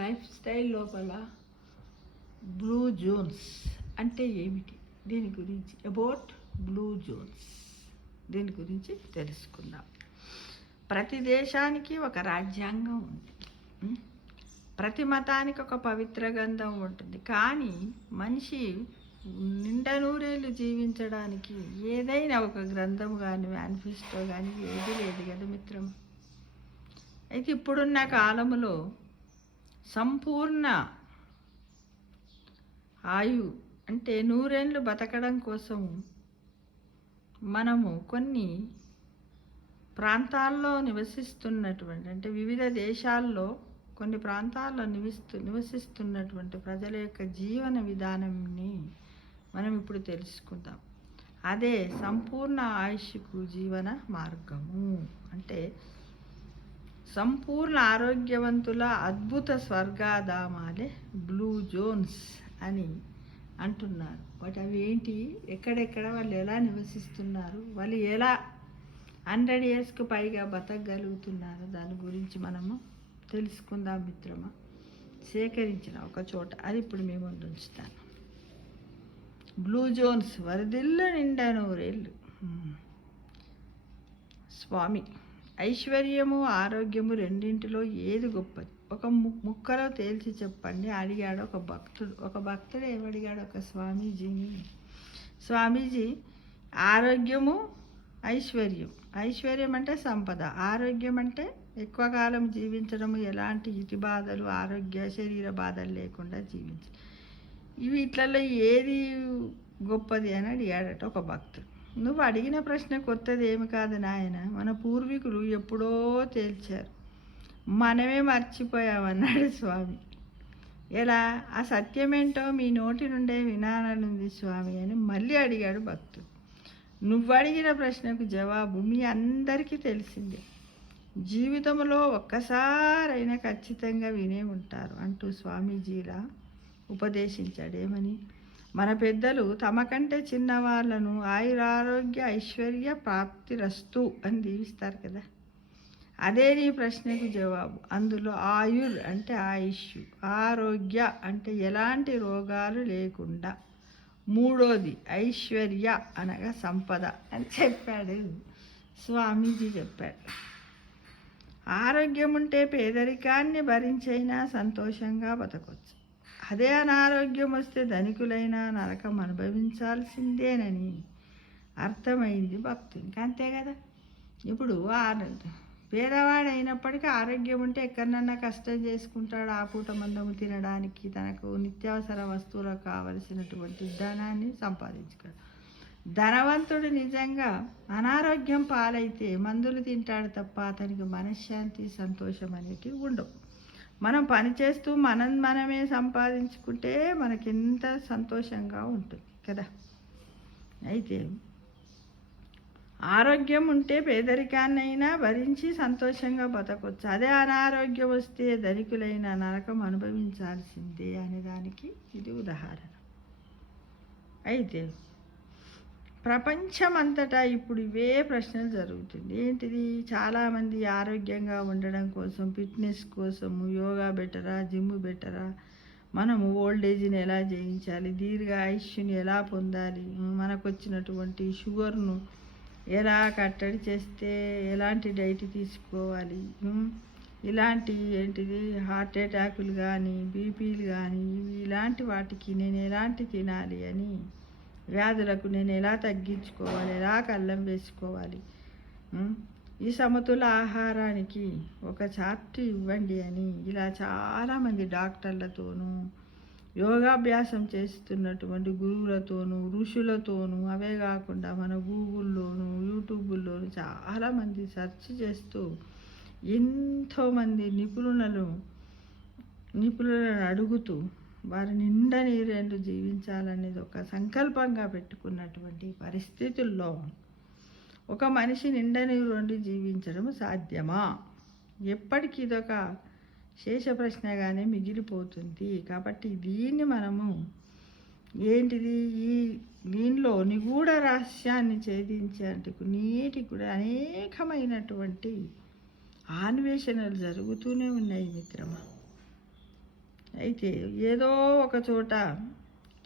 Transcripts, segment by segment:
Life style లోపల blue zones అంటే ఏమిటి, దీని గురించి అబౌట్ బ్లూ జోన్స్ దీని గురించి తెలుసుకుందాం. ప్రతి దేశానికి ఒక రాజ్యాంగం ఉంది, ప్రతి మతానికి ఒక పవిత్ర గ్రంథం ఉంటుంది. కానీ మనిషి నిండా నూరేళ్ళు జీవించడానికి ఏదైనా ఒక గ్రంథం కానీ మేనిఫెస్టో కానీ ఏది లేదు కదా మిత్రం. అయితే ఇప్పుడున్న కాలంలో సంపూర్ణ ఆయు అంటే నూరేళ్ళు బతకడం కోసం మనము కొన్ని ప్రాంతాల్లో నివసిస్తున్నటువంటి అంటే వివిధ దేశాల్లో కొన్ని ప్రాంతాల్లో నివసిస్తున్నటువంటి ప్రజల యొక్క జీవన విధానంని మనం ఇప్పుడు తెలుసుకుందాం. అదే సంపూర్ణ ఆయుష్కు జీవన మార్గము. అంటే సంపూర్ణ ఆరోగ్యవంతుల అద్భుత స్వర్గాధామాలే బ్లూ జోన్స్ అని అంటున్నారు. బట్ అవి ఏంటి, ఎక్కడెక్కడ వాళ్ళు ఎలా నివసిస్తున్నారు, వాళ్ళు ఎలా 100 yearsకు పైగా బతకగలుగుతున్నారు, దాని గురించి మనము తెలుసుకుందాం మిత్రమా. సేకరించిన ఒక చోట అది ఇప్పుడు మేము ఉంచుతాను. బ్లూ జోన్స్ వరదిల్లు నిండా నూరేళ్ళు. స్వామి, ఐశ్వర్యము ఆరోగ్యము రెండింటిలో ఏది గొప్పది? ఒక ముక్కలో తేల్చి చెప్పండి అడిగాడు ఒక భక్తుడు. ఒక ఏమడిగాడు ఒక స్వామీజీని, స్వామీజీ ఆరోగ్యము ఐశ్వర్యం అంటే సంపద, ఆరోగ్యం అంటే ఎక్కువ కాలం జీవించడము, ఎలాంటి ఇటి బాధలు ఆరోగ్య శరీర బాధలు లేకుండా జీవించడం, వీటిలలో ఏది గొప్పది అని అడిగాడట ఒక భక్తుడు. నువ్వు అడిగిన ప్రశ్న కొత్తది ఏమి కాదు నాయన, మన పూర్వీకులు ఎప్పుడో తేల్చారు, మనమే మర్చిపోయామన్నాడు స్వామి. ఎలా? ఆ సత్యమేంటో మీ నోటి నుండే వినాలనుంది స్వామి అని మళ్ళీ అడిగాడు భక్తుడు. నువ్వు అడిగిన ప్రశ్నకు జవాబు మీ అందరికీ తెలిసిందే, జీవితంలో ఒక్కసారైనా ఖచ్చితంగా వినే ఉంటారు అంటూ స్వామీజీలా ఉపదేశించాడు. ఏమని? మన పెద్దలు తమ కంటే చిన్నవాళ్ళను ఆయురారోగ్య ఐశ్వర్య ప్రాప్తిరస్తు అని దీవిస్తారు కదా. అదే నీ ప్రశ్నకు జవాబు. అందులో ఆయుర్ అంటే ఆయుష్, ఆరోగ్య అంటే ఎలాంటి రోగాలు లేకుండా, మూడోది ఐశ్వర్య అనగా సంపద అని చెప్పాడు స్వామీజీ. చెప్పాడు ఆరోగ్యం ఉంటే పేదరికాన్ని భరించైనా సంతోషంగా బతకొచ్చు, అదే అనారోగ్యం వస్తే ధనికులైనా నరకం అనుభవించాల్సిందేనని అర్థమైంది భక్తునికి. అంతే కదా. ఇప్పుడు పేదవాడైనప్పటికీ ఆరోగ్యం ఉంటే ఎక్కడన్నా కష్టం చేసుకుంటాడు, ఆ పూట మందము తినడానికి, తనకు నిత్యావసర వస్తువులకు కావలసినటువంటి ధనాన్ని సంపాదించుకోడు. ధనవంతుడు నిజంగా అనారోగ్యం పాలైతే మందులు తింటాడు తప్ప అతనికి మనశ్శాంతి సంతోషం అనేటివి ఉండవు. మనం పనిచేస్తూ మనమే సంపాదించుకుంటే మనకెంత సంతోషంగా ఉంటుంది కదా. అయితే ఆరోగ్యం ఉంటే పేదరికాన్నైనా భరించి సంతోషంగా బతకొచ్చు, అదే అనారోగ్యం వస్తే ధనికులైన నరకం అనుభవించాల్సిందే అనేదానికి ఇది ఉదాహరణ. అయితే ప్రపంచమంతటా ఇప్పుడు ఇవే ప్రశ్నలు జరుగుతుంది. ఏంటిది? చాలామంది ఆరోగ్యంగా ఉండడం కోసం, ఫిట్నెస్ కోసము యోగా బెటరా, జిమ్ బెటరా, మనము ఓల్డేజ్ని ఎలా జయించాలి, దీర్ఘ ఆయుష్ని ఎలా పొందాలి, మనకు వచ్చినటువంటి షుగర్ను ఎలా కట్టడి చేస్తే ఎలాంటి డైట్ తీసుకోవాలి, ఇలాంటి ఏంటిది హార్ట్ అటాకులు కానీ బీపీలు కానీ ఇలాంటి వాటికి నేను ఎలాంటి తినాలి అని, వ్యాధులకు నేను ఎలా తగ్గించుకోవాలి, ఎలా కళ్ళం వేసుకోవాలి, ఈ సమతుల ఆహారానికి ఒక చార్ట్ ఇవ్వండి అని ఇలా చాలామంది డాక్టర్లతోనూ యోగాభ్యాసం చేస్తున్నటువంటి గురువులతోనూ ఋషులతోనూ, అవే కాకుండా మన గూగుల్లోనూ యూట్యూబుల్లోనూ చాలామంది సెర్చ్ చేస్తూ ఎంతోమంది నిపుణులను అడుగుతూ వారి నిండా నీరేళ్ళు జీవించాలనేది ఒక సంకల్పంగా పెట్టుకున్నటువంటి పరిస్థితుల్లో ఒక మనిషి నిండా నీరు జీవించడం సాధ్యమా? ఎప్పటికీ ఇదొక శేష ప్రశ్నగానే మిగిలిపోతుంది. కాబట్టి దీన్ని మనము ఏంటిది, దీనిలో నిగూఢ రహస్యాన్ని ఛేదించేందుకు నేటికి కూడా అనేకమైనటువంటి అన్వేషణలు జరుగుతూనే ఉన్నాయి మిత్రమా. అయితే ఏదో ఒక చోట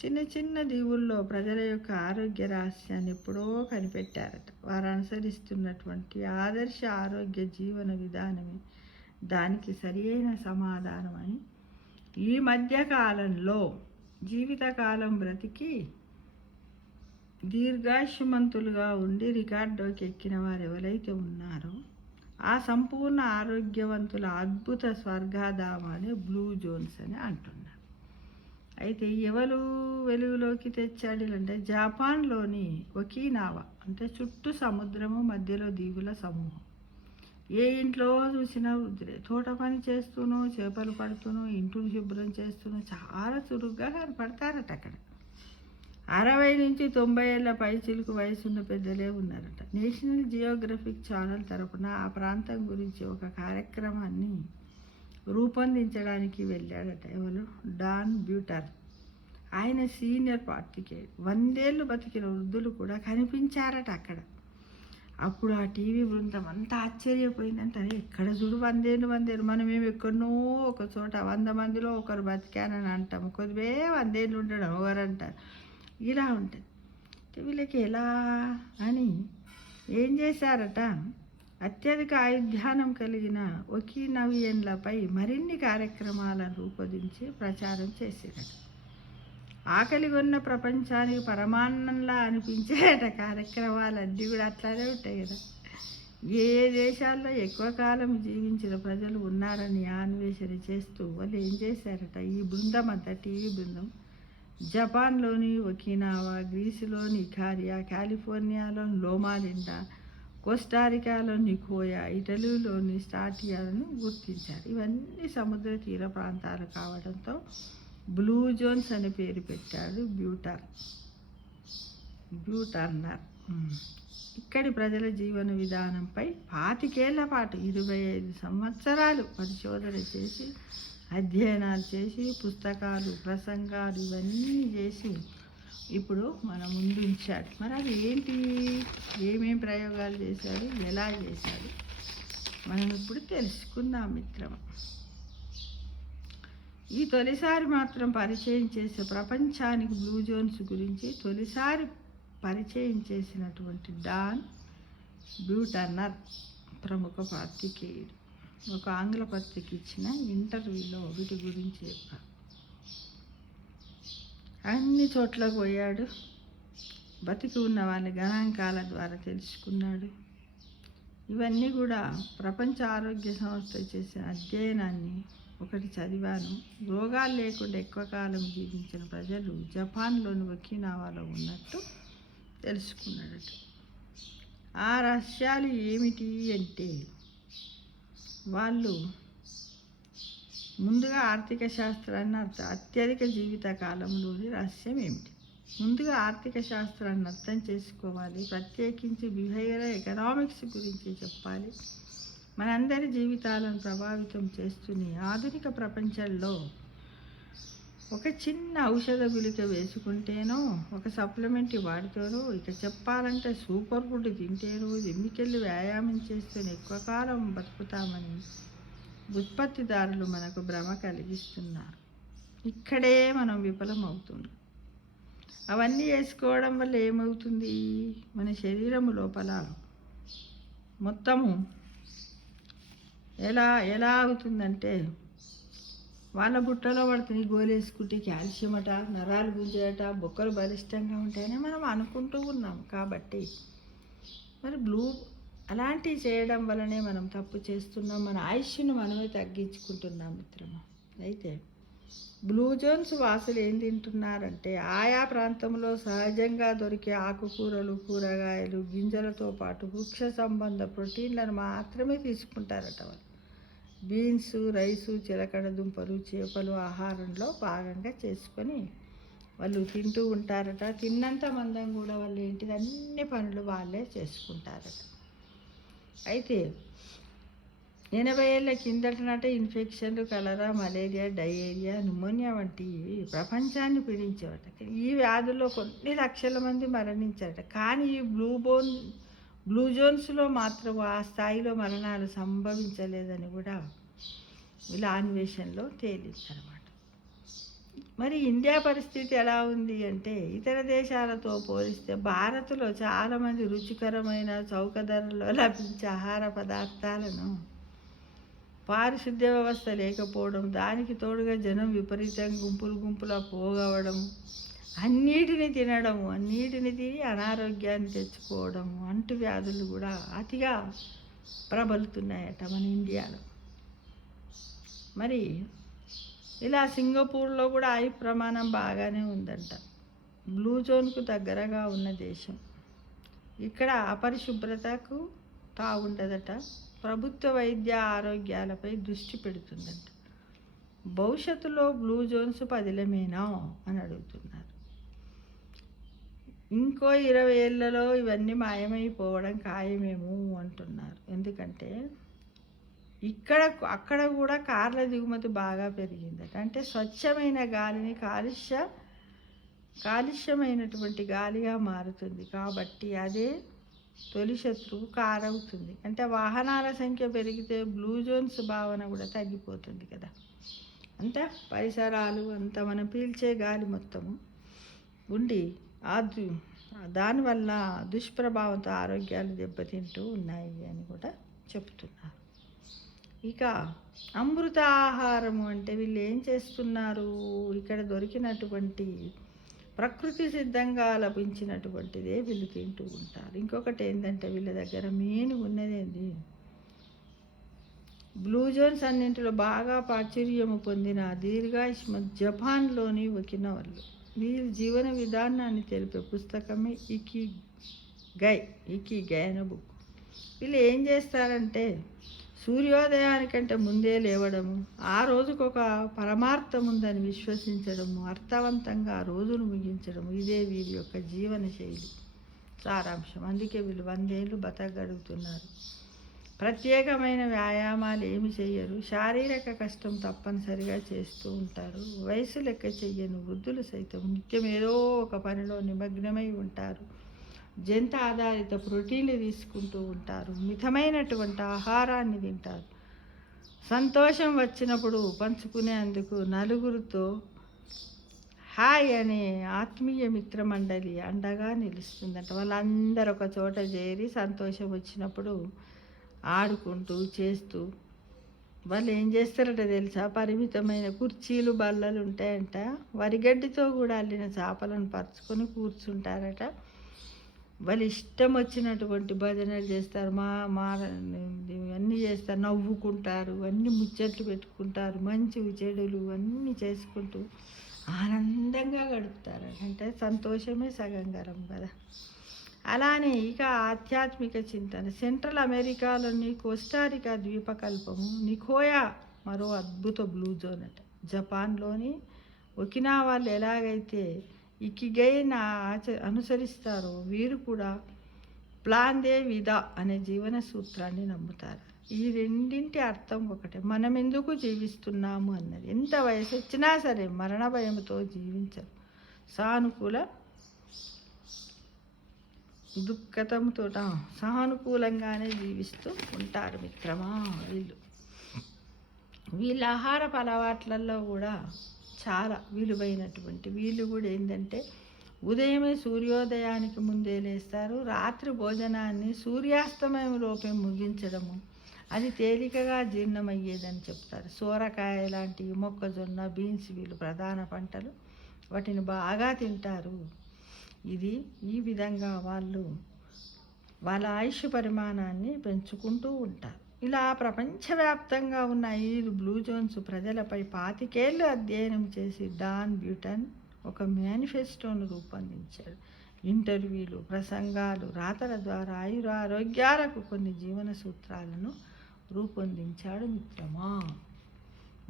చిన్న చిన్న దీవుల్లో ప్రజల యొక్క ఆరోగ్య రహస్యాన్ని ఎప్పుడో కనిపెట్టారట. వారు అనుసరిస్తున్నటువంటి ఆదర్శ ఆరోగ్య జీవన విధానమే దానికి సరి అయిన సమాధానం అని ఈ మధ్య కాలంలో జీవితకాలం బ్రతికి దీర్ఘాయుష్మంతులుగా ఉండి రికార్డులోకి ఎక్కిన వారు ఎవరైతే ఉన్నారో ఆ సంపూర్ణ ఆరోగ్యవంతుల అద్భుత స్వర్గాధామాన్ని బ్లూ జోన్స్ అని అంటున్నారు. అయితే ఎవరు వెలుగులోకి తెచ్చాడు అంటే జపాన్లోని ఒకినావా, అంటే చుట్టూ సముద్రము మధ్యలో దీవుల సమూహం. ఏ ఇంట్లో చూసినా వృద్ధులే తోట పని చేస్తూనో చేపలు పడుతూనో ఇంట్లో శుభ్రం చేస్తూనో చాలా చురుగ్గా కనపడతారట. అక్కడ 60 నుంచి 90 ఏళ్ల పైచిలుకు వయసున్న పెద్దలే ఉన్నారట. నేషనల్ జియోగ్రఫిక్ ఛానల్ తరపున ఆ ప్రాంతం గురించి ఒక కార్యక్రమాన్ని రూపొందించడానికి వెళ్ళాడట. ఎవరు? డాన్ బ్యూటర్. ఆయన సీనియర్ పార్టికేడ్. 100 ఏళ్ళు బతికిన వృద్ధులు కూడా కనిపించారట అక్కడ. అప్పుడు ఆ టీవీ బృందం అంతా ఆశ్చర్యపోయిందంటే, ఎక్కడ చూడు 100 ఏళ్ళు మనమేమి ఎక్కడనో ఒక చోట 100 మందిలో ఒకరు బతికానని అంటాము, కొద్దివే 100 ఏళ్ళు ఉండడం ఎవరంటారు. ఇలా ఉంటుంది. వీళ్ళకి ఎలా అని ఏం చేశారట, అత్యధిక ఆయుర్ధ్యానం కలిగిన ఒకినవియన్లపై మరిన్ని కార్యక్రమాలను రూపొందించి ప్రచారం చేశారట. ఆకలిగొన్న ప్రపంచానికి పరమాన్నంలా అనిపించేట కార్యక్రమాలన్నీ కూడా అట్లానే ఉంటాయి కదా. ఏ దేశాల్లో ఎక్కువ కాలం జీవించిన ప్రజలు ఉన్నారని అన్వేషణ చేస్తూ వాళ్ళు ఏం చేశారట, ఈ బృందం అంతా టీవీ బృందం జపాన్లోని ఒకినావా, గ్రీసులోని ఇకారియా, కాలిఫోర్నియాలోని లోమాలిండా, కోస్టారికాలోని నికోయా, ఇటలీలోని స్టాటియాలను గుర్తించారు. ఇవన్నీ సముద్ర తీర ప్రాంతాలు కావడంతో బ్లూ జోన్స్ అనే పేరు పెట్టాడు బ్యూటర్నర్. ఇక్కడి ప్రజల జీవన విధానంపై 25 ఏళ్ల పాటు 25 సంవత్సరాలు పరిశోధన చేసి అధ్యయనాలు చేసి పుస్తకాలు ప్రసంగాలు ఇవన్నీ చేసి ఇప్పుడు మన ముందు ఉంచాడు. మరి అది ఏంటి, ఏమేం ప్రయోగాలు చేశాడు, ఎలా చేశాడు, మనం ఇప్పుడు తెలుసుకుందాం మిత్రమా. ఈ తొలిసారి మాత్రం పరిచయం చేసే ప్రపంచానికి బ్లూ జోన్స్ గురించి తొలిసారి పరిచయం చేసినటువంటి డాన్ బ్యూటర్నర్ ప్రముఖ పాత్రికేయుడు ఒక ఆంగ్ల పత్రిక ఇచ్చిన ఇంటర్వ్యూలో వీటి గురించి చెప్పాడు. అన్ని చోట్లకు పోయాడు, బతికి ఉన్న వాళ్ళ గణాంకాల ద్వారా తెలుసుకున్నాడు. ఇవన్నీ కూడా ప్రపంచ ఆరోగ్య సంస్థ చేసిన అధ్యయనాన్ని ఒకటి చదివాను. రోగాలు లేకుండా ఎక్కువ కాలం జీవించిన ప్రజలు జపాన్లోని ఒకినావాలో ఉన్నట్టు తెలుసుకున్నాడట. ఆ రహస్యాలు ఏమిటి అంటే, వాళ్ళు ముందుగా ఆర్థిక శాస్త్రాన్ని అత్యధిక జీవిత కాలంలోని రహస్యం ఏమిటి, ముందుగా ఆర్థిక శాస్త్రాన్ని అర్థం చేసుకోవాలి, ప్రత్యేకించి బిహేవియరల్ ఎకనామిక్స్ గురించి చెప్పాలి. మనందరి జీవితాలను ప్రభావితం చేస్తున్న ఆధునిక ప్రపంచంలో ఒక చిన్న ఔషధ గుళిక వేసుకుంటేనో, ఒక సప్లిమెంట్ వాడితేనో, ఇక చెప్పాలంటే సూపర్ ఫుడ్ తింటేనో, జిమ్మికెళ్ళి వ్యాయామం చేస్తేనే ఎక్కువ కాలం బతుకుతామని ఉత్పత్తిదారులు మనకు భ్రమ కలిగిస్తున్నారు. ఇక్కడే మనం విఫలం అవుతున్నాం. అవన్నీ వేసుకోవడం వల్ల ఏమవుతుంది, మన శరీరము లోపల మొత్తము ఎలా అవుతుందంటే, వాళ్ళ బుట్టలో పడుతుంది గోలేసుకుంటే కాల్షియం అట, నరాలు గుంజేట, బొక్కలు బలిష్టంగా ఉంటాయని మనం అనుకుంటూ ఉన్నాం. కాబట్టి మరి అలాంటివి చేయడం వల్లనే మనం తప్పు చేస్తున్నాం, మన ఆయుష్ను మనమే తగ్గించుకుంటున్నాం మిత్రమా. అయితే బ్లూ జోన్స్ వాసులు ఏం తింటున్నారంటే, ఆయా ప్రాంతంలో సహజంగా దొరికే ఆకుకూరలు, కూరగాయలు, గింజలతో పాటు వృక్ష సంబంధ ప్రోటీన్లను మాత్రమే తీసుకుంటారట. వాళ్ళు బీన్స్, రైసు, చిలకడ దుంపలు, చేపలు ఆహారంలో భాగంగా చేసుకొని వాళ్ళు తింటూ ఉంటారట. తిన్నంత మందం కూడా వాళ్ళు ఏంటిది అన్ని పనులు వాళ్ళే చేసుకుంటారట. అయితే 80 ఏళ్ళ కిందటనట ఇన్ఫెక్షన్లు, కలరా, మలేరియా, డయేరియా, న్యూమోనియా వంటి ప్రపంచాన్ని పీడించేవట. ఈ వ్యాధుల్లో కొన్ని లక్షల మంది మరణించారట. కానీ ఈ బ్లూ జోన్స్లో మాత్రం ఆ స్థాయిలో మరణాలు సంభవించలేదని కూడా వీళ్ళ అన్వేషణలో తేలిందనమాట. మరి ఇండియా పరిస్థితి ఎలా ఉంది అంటే ఇతర దేశాలతో పోలిస్తే భారత్లో చాలామంది రుచికరమైన చౌక ధరల్లో లభించే ఆహార పదార్థాలను పారిశుద్ధ్య వ్యవస్థ లేకపోవడం, దానికి తోడుగా జనం విపరీతంగా గుంపుల పోగవడం, అన్నిటిని తినడము, అన్నిటిని తిని అనారోగ్యాన్ని తెచ్చుకోవడము, అంటువ్యాధులు కూడా అతిగా ప్రబలుతున్నాయట మన ఇండియాలో. మరి ఇలా సింగపూర్లో కూడా ఆయు ప్రమాణం బాగానే ఉందంట. బ్లూ జోన్కు దగ్గరగా ఉన్న దేశం. ఇక్కడ అపరిశుభ్రతకు తాగుండదట. ప్రభుత్వ వైద్య ఆరోగ్యాలపై దృష్టి పెడుతుందంట. భవిష్యత్తులో బ్లూ జోన్స్ పదిలమేనా అని అడుగుతున్నారు. ఇంకో 20 ఏళ్లలో ఇవన్నీ మాయమైపోవడం ఖాయమేమో అంటున్నారు. ఎందుకంటే అక్కడ కూడా కార్ల దిగుమతి బాగా పెరిగిందట. అంటే స్వచ్ఛమైన గాలిని కాలుష్యమైనటువంటి గాలిగా మారుతుంది. కాబట్టి అదే తొలి శత్రువు కారు అవుతుంది. అంటే వాహనాల సంఖ్య పెరిగితే బ్లూ జోన్స్ భావన కూడా తగ్గిపోతుంది కదా. అంటే పరిసరాలు అంతా మనం పీల్చే గాలి మొత్తము ఉండి దానివల్ల దుష్ప్రభావంతో ఆరోగ్యాలు దెబ్బతింటూ ఉన్నాయి అని కూడా చెప్తున్నారు. ఇక అమృత ఆహారము అంటే వీళ్ళు ఏం చేస్తున్నారు, ఇక్కడ దొరికినటువంటి ప్రకృతి సిద్ధంగా లభించినటువంటిదే వీళ్ళు తింటూ ఉంటారు. ఇంకొకటి ఏంటంటే వీళ్ళ దగ్గర మెయిన్ ఉన్నది ఏంటి, బ్లూ జోన్స్ అన్నింటిలో బాగా ప్రాచుర్యము పొందిన దీర్ఘాయుష్మ జపాన్లోని ఒకినవాళ్ళు. వీరి జీవన విధానాన్ని తెలిపే పుస్తకమే ఇకిగై అనే బుక్. వీళ్ళు ఏం చేస్తారంటే సూర్యోదయానికంటే ముందే లేవడము, ఆ రోజుకు ఒక పరమార్థం ఉందని విశ్వసించడము, అర్థవంతంగా ఆ రోజును ముగించడము, ఇదే వీరి యొక్క జీవన శైలి సారాంశం. అందుకే వీళ్ళు 100 ఏళ్ళు బతకగలుగుతున్నారు. ప్రత్యేకమైన వ్యాయామాలు ఏమి చెయ్యరు. శారీరక కష్టం తప్పనిసరిగా చేస్తూ ఉంటారు. వయసు లెక్క చెయ్యను వృద్ధులు సైతం నిత్యం ఏదో ఒక పనిలో నిమగ్నమై ఉంటారు. జంతు ఆధారిత ప్రోటీన్లు తీసుకుంటూ ఉంటారు. మితమైనటువంటి ఆహారాన్ని తింటారు. సంతోషం వచ్చినప్పుడు పంచుకునేందుకు నలుగురితో హాయ్ అనే ఆత్మీయ మిత్రమండలి అండగా నిలుస్తుందంట. వాళ్ళందరూ ఒక చోట చేరి సంతోషం వచ్చినప్పుడు ఆడుకుంటూ చేస్తూ వాళ్ళు ఏం చేస్తారట తెలుసా, పరిమితమైన కుర్చీలు బల్లలు ఉంటాయంట. వరిగడ్డితో కూడా అల్లిన చేపలను పరుచుకొని కూర్చుంటారట. వాళ్ళు ఇష్టం వచ్చినటువంటి భజనలు చేస్తారు, అన్నీ చేస్తారు, నవ్వుకుంటారు, అన్ని ముచ్చట్లు పెట్టుకుంటారు, మంచి చెడులు అన్నీ చేసుకుంటూ ఆనందంగా గడుపుతారు. అంటే సంతోషమే సగంగరం కదా. అలానే ఇక ఆధ్యాత్మిక చింతన. సెంట్రల్ అమెరికాలోని కోస్టారికా ద్వీపకల్పము నికోయా మరో అద్భుత బ్లూ జోన్ అట. జపాన్లోని ఒకినావాళ్ళు ఎలాగైతే ఇకిగైన అనుసరిస్తారో వీరు కూడా ప్లాన్ దే విదా అనే జీవన సూత్రాన్ని నమ్ముతారు. ఈ రెండింటి అర్థం ఒకటే, మనం ఎందుకు జీవిస్తున్నాము అన్నది. ఎంత వయసు వచ్చినా సరే మరణ భయంతో జీవించరు. సానుకూల దుఃఖతంతో సానుకూలంగానే జీవిస్తూ ఉంటారు మిత్రమా. వీళ్ళ ఆహారపు అలవాట్లలో కూడా చాలా విలువైనటువంటి వీళ్ళు కూడా ఏంటంటే ఉదయమే సూర్యోదయానికి ముందే లేస్తారు. రాత్రి భోజనాన్ని సూర్యాస్తమయం లోపే ముగించడము, అది తేలికగా జీర్ణమయ్యేదని చెప్తారు. సోరకాయ లాంటివి, మొక్కజొన్న, బీన్స్ వీళ్ళు ప్రధాన పంటలు. వాటిని బాగా తింటారు. ఈ విధంగా వాళ్ళు వాళ్ళ ఆయుష్ పరిమాణాన్ని పెంచుకుంటూ ఉంటారు. ఇలా ప్రపంచవ్యాప్తంగా ఉన్న 5 బ్లూ జోన్స్ ప్రజలపై 25 ఏళ్ళు అధ్యయనం చేసి డాన్ బ్యూటన్ ఒక మేనిఫెస్టోను రూపొందించాడు. ఇంటర్వ్యూలు, ప్రసంగాలు, రాతల ద్వారా ఆరోగ్యాలకు కొన్ని జీవన సూత్రాలను రూపొందించాడు మిత్రమా.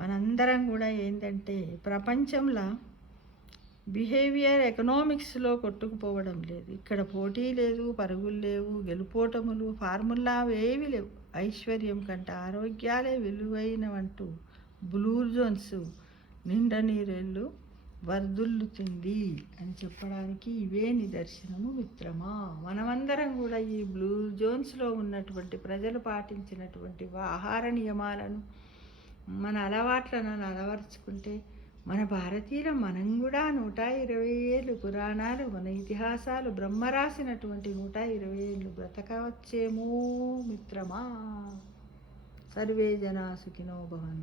మనందరం కూడా ఏంటంటే ప్రపంచంలో బిహేవియర్ ఎకనామిక్స్లో కొట్టుకుపోవడం లేదు. ఇక్కడ పోటీ లేదు, పరుగులు లేవు, గెలుపోటములు, ఫార్ములా ఏవి లేవు. ఐశ్వర్యం కంటే ఆరోగ్యాలే విలువైనవంటూ బ్లూ జోన్స్ నిండా నీరెళ్ళు వర్ధుల్లుతుంది అని చెప్పడానికి ఇవే నిదర్శనము మిత్రమా. మనమందరం కూడా ఈ బ్లూ జోన్స్లో ఉన్నటువంటి ప్రజలు పాటించినటువంటి ఆహార నియమాలను మన అలవాట్లను అలవర్చుకుంటే మన భారతీయుల మనం కూడా 120 ఏళ్ళు పురాణాలు మన ఇతిహాసాలు బ్రహ్మ రాసినటువంటి 120 ఏళ్ళు బ్రతకవచ్చేమో మిత్రమా. సర్వే జనా సుఖినో భవంతు.